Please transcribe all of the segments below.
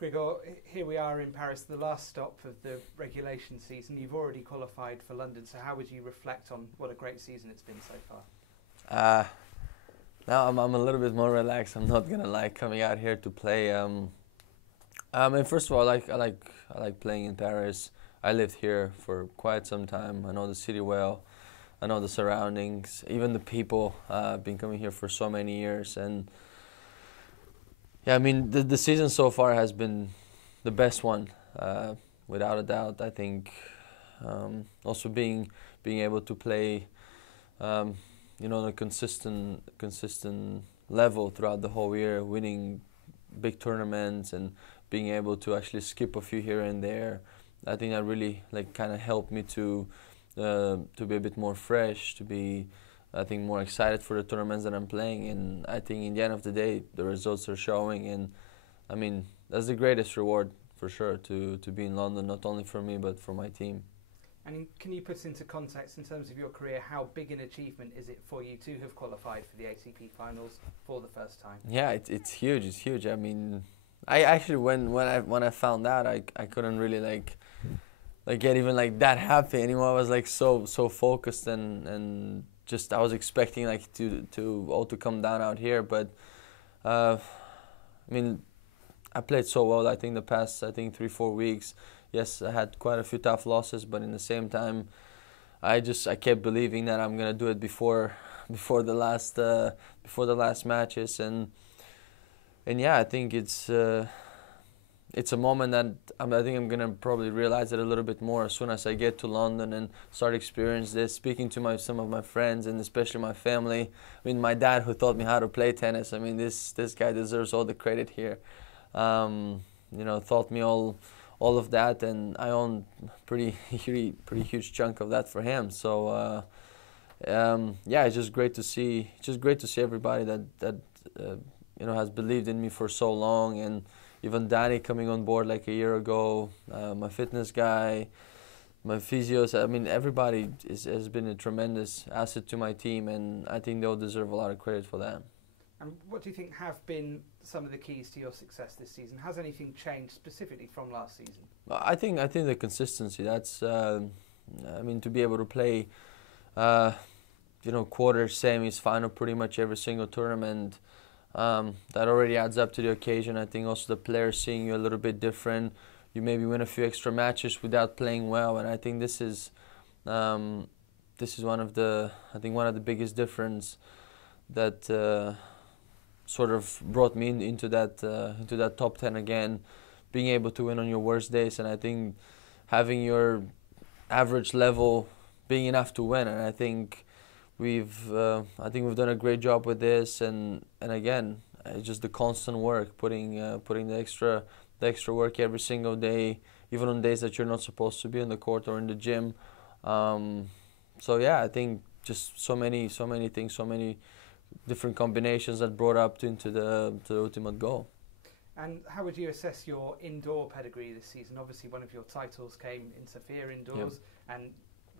Grigor, here we are in Paris, the last stop of the regulation season. You've already qualified for London, so how would you reflect on what a great season it's been so far? Now I'm a little bit more relaxed. I'm not gonna lie, coming out here to play. And first of all, I like playing in Paris. I lived here for quite some time. I know the city well. I know the surroundings, even the people. I've been coming here for so many years, and yeah, I mean the season so far has been the best one, without a doubt. I think also being able to play, on a consistent level throughout the whole year, winning big tournaments and being able to actually skip a few here and there. I think that really kind of helped me to be a bit more fresh, to be, I think, more excited for the tournaments that I'm playing. And I think in the end of the day, the results are showing. And I mean, that's the greatest reward for sure, to be in London, not only for me but for my team. And can you put into context, in terms of your career, how big an achievement is it for you to have qualified for the ATP Finals for the first time? Yeah, it's huge. It's huge. I mean, I actually when I found out, I couldn't really get even that happy anymore. I was so focused and just I was expecting to come down out here, but I mean, I played so well. I think the past 3-4 weeks. Yes, I had quite a few tough losses, but in the same time, I kept believing that I'm gonna do it before the last matches, and yeah, I think it's a moment that I think I'm gonna probably realize it a little bit more as soon as I get to London and start experience this. Speaking to some of my friends and especially my family. I mean, my dad, who taught me how to play tennis. I mean, this guy deserves all the credit here. Taught me all of that, and I own pretty huge chunk of that for him. So yeah, it's just great to see. Everybody that has believed in me for so long, and even Danny coming on board a year ago, my fitness guy, my physios. I mean, everybody has been a tremendous asset to my team, and I think they'll deserve a lot of credit for that. And what do you think have been some of the keys to your success this season? Has anything changed specifically from last season? I think the consistency. That's I mean, to be able to play, quarters, semis, final, pretty much every single tournament. That already adds up to the occasion. I think also the players seeing you a little bit different. You maybe win a few extra matches without playing well, and I think this is one of the biggest difference that sort of brought me into that top 10 again, being able to win on your worst days, and I think having your average level being enough to win. And I think we've done a great job with this, and again, it's just the constant work, putting the extra work every single day, even on days that you're not supposed to be on the court or in the gym. So yeah, I think just so many things, so many different combinations that brought up into the ultimate goal. And how would you assess your indoor pedigree this season? Obviously, one of your titles came in Sofia indoors, yep. And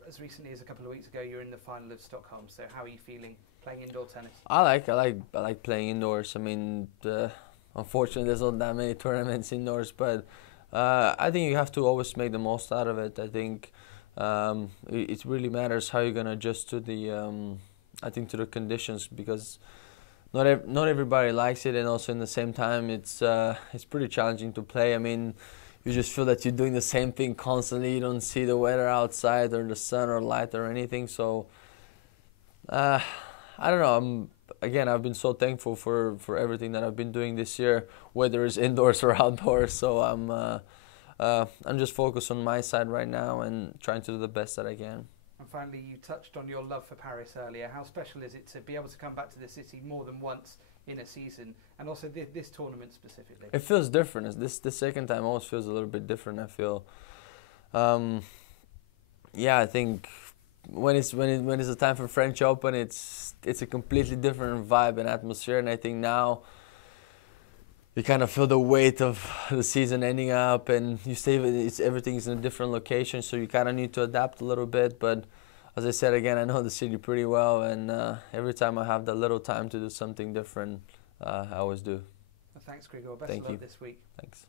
as recently as a couple of weeks ago, you're in the final of Stockholm. So how are you feeling playing indoor tennis? I like playing indoors. I mean, unfortunately, there's not that many tournaments indoors, but I think you have to always make the most out of it. I think it really matters how you're gonna adjust to the conditions, because not everybody likes it, and also in the same time it's pretty challenging to play. I mean, you just feel that you're doing the same thing constantly. You don't see the weather outside or the sun or light or anything. So I don't know. I've been so thankful for everything that I've been doing this year, whether it's indoors or outdoors. So I'm just focused on my side right now and trying to do the best that I can. And finally, you touched on your love for Paris earlier. How special is it to be able to come back to the city more than once in a season, and also this tournament specifically? It feels different. The second time always feels a little bit different, I feel. Yeah, I think when it's a time for French Open, it's a completely different vibe and atmosphere, and I think now you kind of feel the weight of the season ending up, and everything's in a different location, so you kind of need to adapt a little bit. But as I said again, I know the city pretty well, and every time I have that little time to do something different, I always do. Well, thanks, Grigor. Best of luck this week. Thanks.